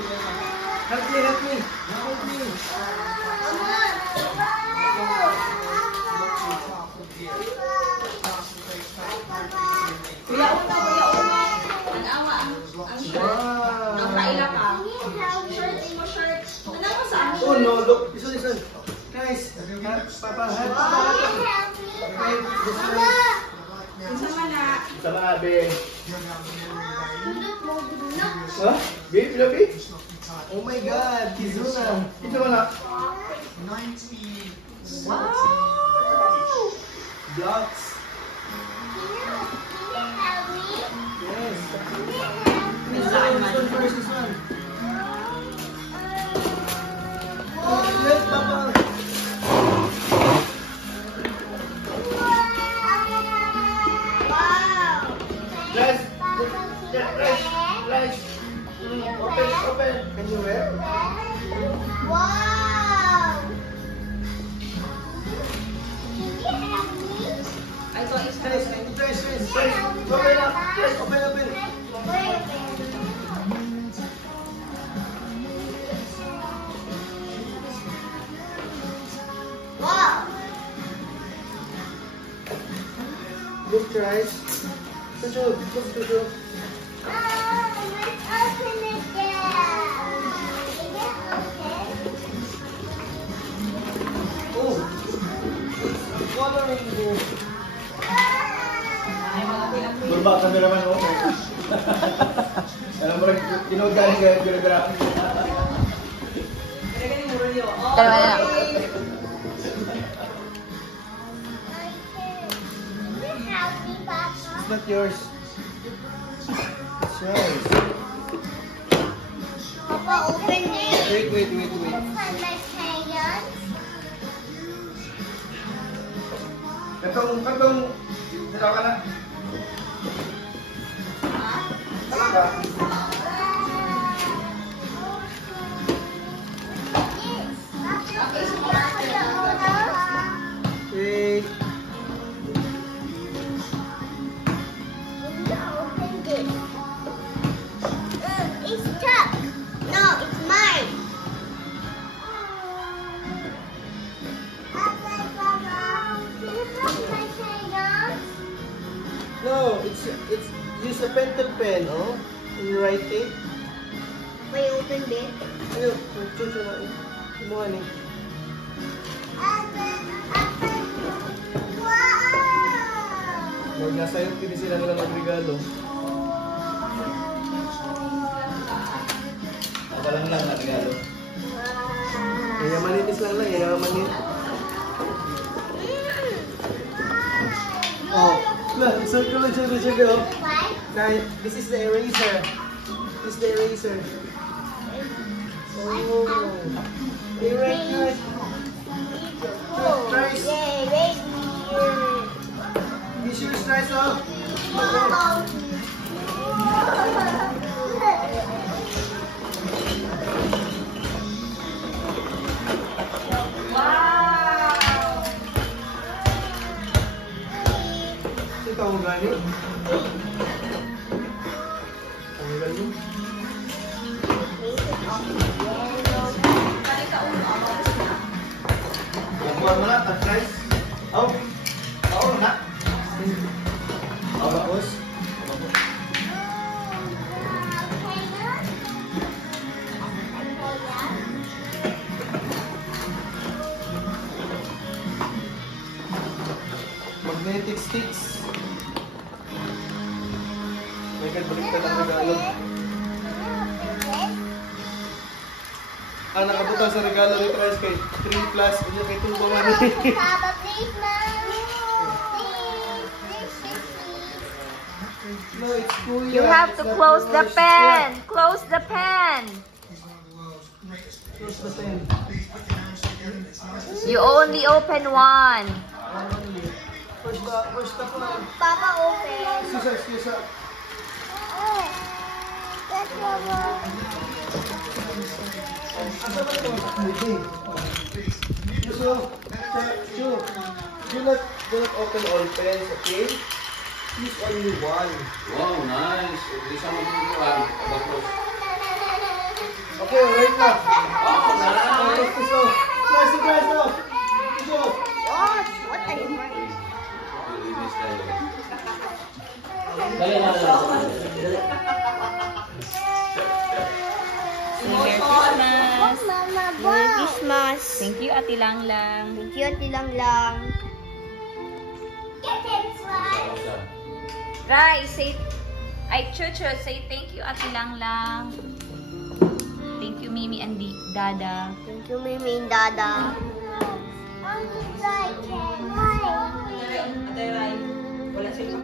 Help me, help me. Help me. Kuya Uno, Kuya Uno. Ang awa, ang shirt. Ang kaila ka. Shirt, imo shirt. Ano mo sa amin? Oh no, look. Listen. Guys, Papa, help. Sama na. Sama, Abe. Huh? Babe, Labi? Oh my God, Kizuna. Ito mo na. Wow! Blocks. Yes. This one first, this one. Yes, Papa. Guys, guys. Open. Can you wear? Wow! Ay, ito is Guys. Open up. Guys, open. Wow! Look, guys. Look. Let's open it down. Is it okay? Oh, it's coloring book. Ay, mga pinag-uwi. Berbak cameraman, oh. Alam mo rin, galing kaya binography. Kaya ganyan mo rin yun. Oh, Dalawa na. okay. Happy, Papa. It's not yours. It's yours. Papa, open it. Wait. Open my crayon. Katong, dalawa ka na. Talaga. Wait. It's stuck. No, it's mine. No, it's use a pencil pen, oh. And you write it. May open it. Ayun, choose mo. Kumuha ni. Wow! Huwag nasa iyo, hindi sila nila magregalo. Ako lang na regalo. Yayamanitis lang, yayamanit. Oh, look, circle. Guys, this is the eraser. Oh, erase. Nice. Yay, baby! You should try some. Wow! Wow! Ito ang gani. Ang gani. Kali ka ulo, ako na. Lakuan mo na, tag-try. Oh, na. Bakos. Magnetic sticks. May baliktad ang regalo. Ang nakabutang sa regalo ni Tres kay 3 plus, ano kay tubo nga ni. Papa, please, Mom. No, it's cool. You have to close the pen. Close the pen. Close the pen. You only open one. First the one. Papa, open. Excuse. Oh, that's Mama. Asa ba ito? Do not open all pens, okay? Use only one. Wow, nice. Bisa mo dito ang bakos. Okay, wait lang. Oh, nice. Surprise now. What are you wearing? Merry Christmas. Mama, Merry Christmas. Thank you, Ate Lang Lang. Thank you, Ate Lang Lang. Get it, Rai, say, Chucho, say thank you, Ate Lang Lang. Thank you, Mimi and Dada. Thank you, Mimi and Dada. Ate Ray, wala sa'yo.